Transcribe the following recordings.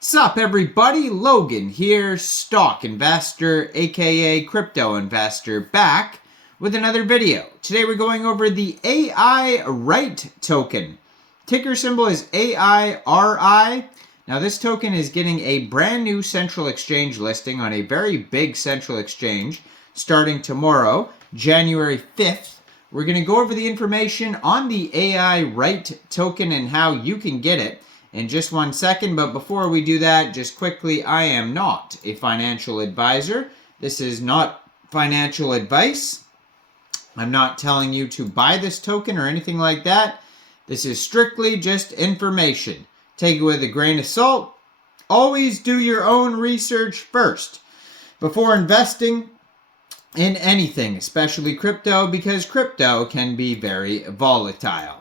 Sup everybody, Logan here, stock investor aka crypto investor, back with another video. Today we're going over the AIRIGHT token. Ticker symbol is AIRI. Now this token is getting a brand new central exchange listing on a very big central exchange starting tomorrow, January 5th. We're going to go over the information on the AIRIGHT token and how you can get it in just 1 second. But before we do that, just quickly, I am not a financial advisor. This is not financial advice. I'm not telling you to buy this token or anything like that. This is strictly just information. Take it with a grain of salt. Always do your own research first before investing in anything, especially crypto, because crypto can be very volatile.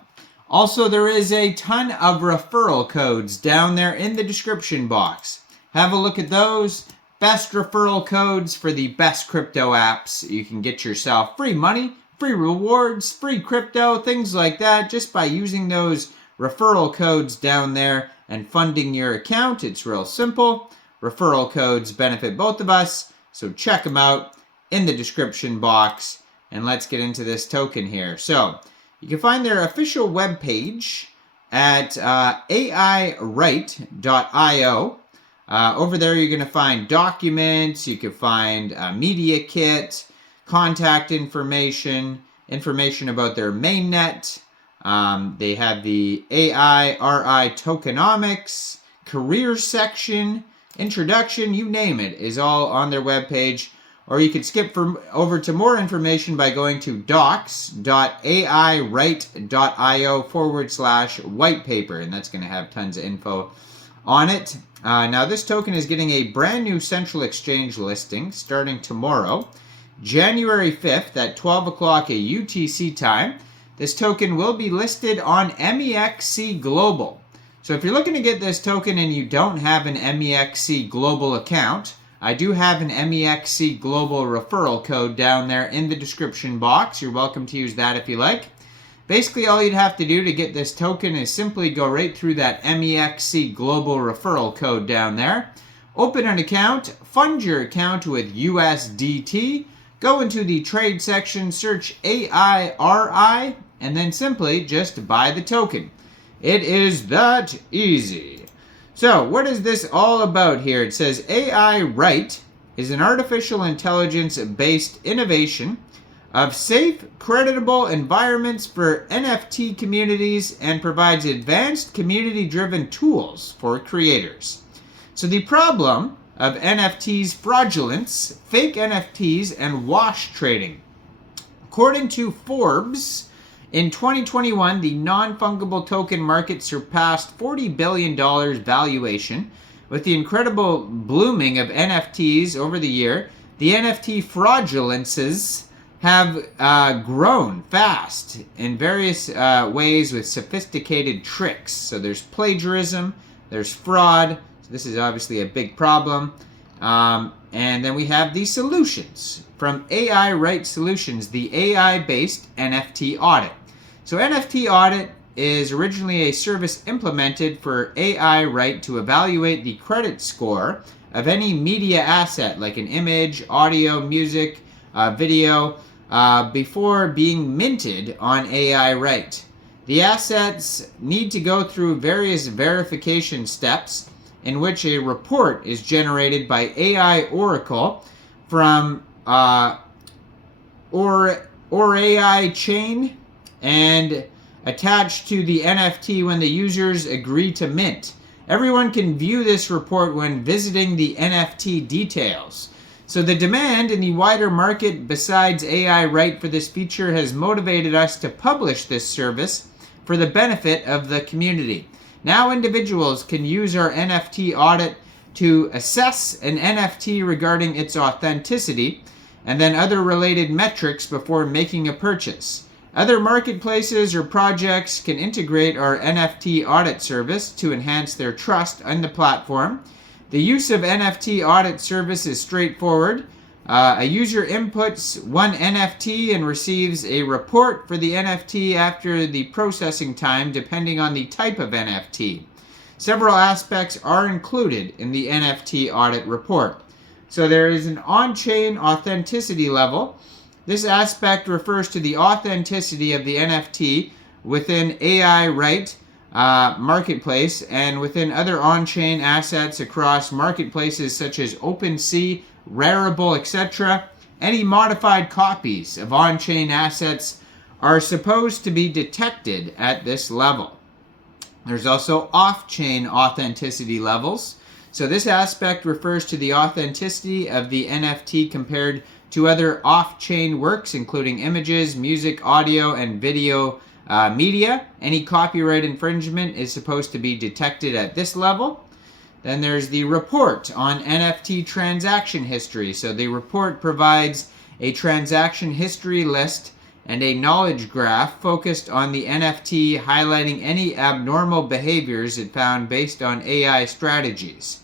Also, there is a ton of referral codes down there in the description box. Have a look at those. Best referral codes for the best crypto apps. You can get yourself free money, free rewards, free crypto, things like that, just by using those referral codes down there and funding your account. It's real simple. Referral codes benefit both of us, so check them out in the description box. And let's get into this token here. So you can find their official webpage at AIRIGHT.io. Over there you're going to find documents, you can find a media kit, contact information, information about their mainnet. They have the AIRI tokenomics, career section, introduction, you name it, is all on their webpage. Or you could skip over to more information by going to docs.airight.io/whitepaper, and that's going to have tons of info on it. Now, this token is getting a brand new central exchange listing starting tomorrow, January 5th at 12 o'clock UTC time. This token will be listed on MEXC Global. So if you're looking to get this token and you don't have an MEXC Global account, I do have an MEXC Global referral code down there in the description box. You're welcome to use that if you like. Basically, all you'd have to do to get this token is simply go right through that MEXC Global referral code down there. Open an account, fund your account with USDT, go into the trade section, search AIRI, and then simply just buy the token. It is that easy. So, what is this all about here? It says AIRIGHT is an artificial intelligence-based innovation of safe, creditable environments for NFT communities and provides advanced community-driven tools for creators. So the problem of NFTs fraudulence, fake NFTs, and wash trading. According to Forbes, in 2021, the non-fungible token market surpassed $40 billion valuation. With the incredible blooming of NFTs over the year, the NFT fraudulences have grown fast in various ways with sophisticated tricks. So there's plagiarism, there's fraud. So this is obviously a big problem. And then we have the solutions from AIRIGHT Solutions, the AI-based NFT audit. So NFT audit is originally a service implemented for AIRIGHT to evaluate the credit score of any media asset like an image, audio, music, video before being minted on AIRIGHT. The assets need to go through various verification steps in which a report is generated by AI Oracle from ORAICHAIN and attached to the NFT when the users agree to mint. Everyone can view this report when visiting the NFT details. So the demand in the wider market besides AIRIGHT for this feature has motivated us to publish this service for the benefit of the community. Now individuals can use our NFT audit to assess an NFT regarding its authenticity and then other related metrics before making a purchase. Other marketplaces or projects can integrate our NFT audit service to enhance their trust in the platform. The use of NFT audit service is straightforward. A user inputs one NFT and receives a report for the NFT after the processing time, depending on the type of NFT. several aspects are included in the NFT audit report. So there is an on-chain authenticity level. This aspect refers to the authenticity of the NFT within AIRIGHT marketplace and within other on-chain assets across marketplaces such as OpenSea, Rarible, etc. Any modified copies of on-chain assets are supposed to be detected at this level. There's also off-chain authenticity levels. So this aspect refers to the authenticity of the NFT compared to other off-chain works, including images, music, audio, and video media. Any copyright infringement is supposed to be detected at this level. Then there's the report on NFT transaction history. So the report provides a transaction history list and a knowledge graph focused on the NFT, highlighting any abnormal behaviors it found based on AI strategies.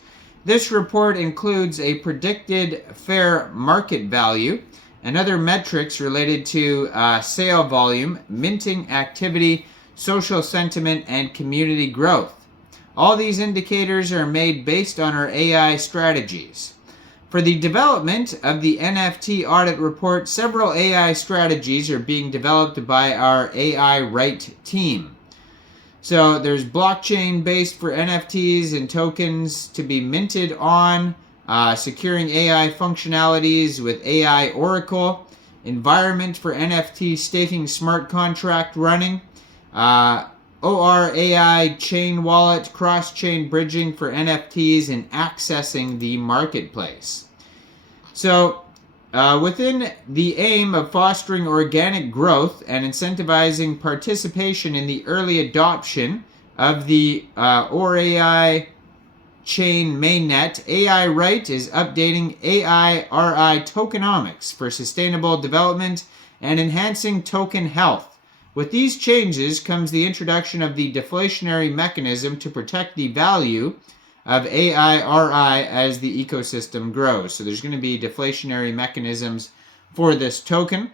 This report includes a predicted fair market value and other metrics related to sale volume, minting activity, social sentiment, and community growth. All these indicators are made based on our AI strategies. For the development of the NFT audit report, several AI strategies are being developed by our AIRIGHT team. So there's blockchain based for NFTs and tokens to be minted on, securing AI functionalities with AI Oracle, environment for NFT staking smart contract running, ORAI chain wallet, cross-chain bridging for NFTs, and accessing the marketplace. So within the aim of fostering organic growth and incentivizing participation in the early adoption of the ORAI chain mainnet, AIRIGHT is updating AIRI tokenomics for sustainable development and enhancing token health. With these changes comes the introduction of the deflationary mechanism to protect the value of AIRI as the ecosystem grows. So there's going to be deflationary mechanisms for this token.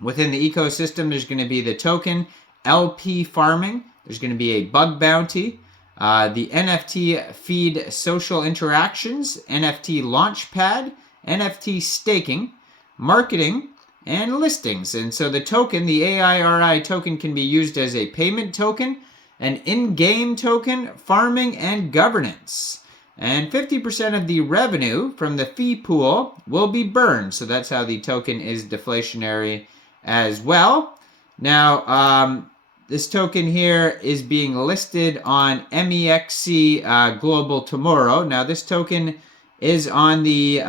Within the ecosystem, there's going to be the token LP farming. There's going to be a bug bounty, the NFT feed social interactions, NFT launchpad, NFT staking, marketing, and listings. And so the token, the AIRI token, can be used as a payment token, an in-game token, farming, and governance. And 50% of the revenue from the fee pool will be burned. So that's how the token is deflationary as well. Now, this token here is being listed on MEXC Global tomorrow. Now, this token is on the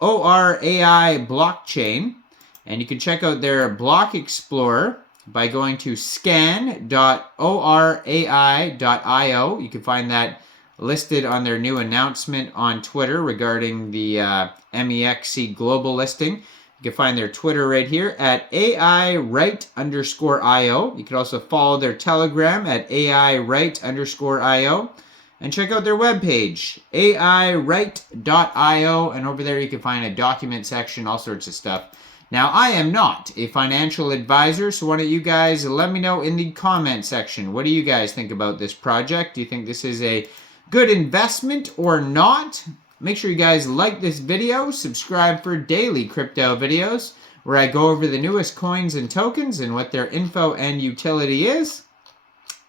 ORAI blockchain. And you can check out their block explorer by going to scan.orai.io. You can find that listed on their new announcement on Twitter regarding the MEXC global listing. You can find their Twitter right here at AIRIGHT_IO. You can also follow their Telegram at AIRIGHT_IO. And check out their webpage, AIRIGHT.io. And over there you can find a document section, all sorts of stuff. Now, I am not a financial advisor, so why don't you guys let me know in the comment section. What do you guys think about this project? Do you think this is a good investment or not? Make sure you guys like this video, subscribe for daily crypto videos, where I go over the newest coins and tokens and what their info and utility is.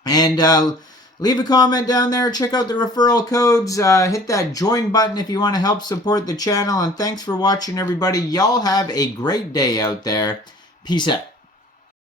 And leave a comment down there. Check out the referral codes. Hit that join button if you want to help support the channel. And thanks for watching, everybody. Y'all have a great day out there. Peace out.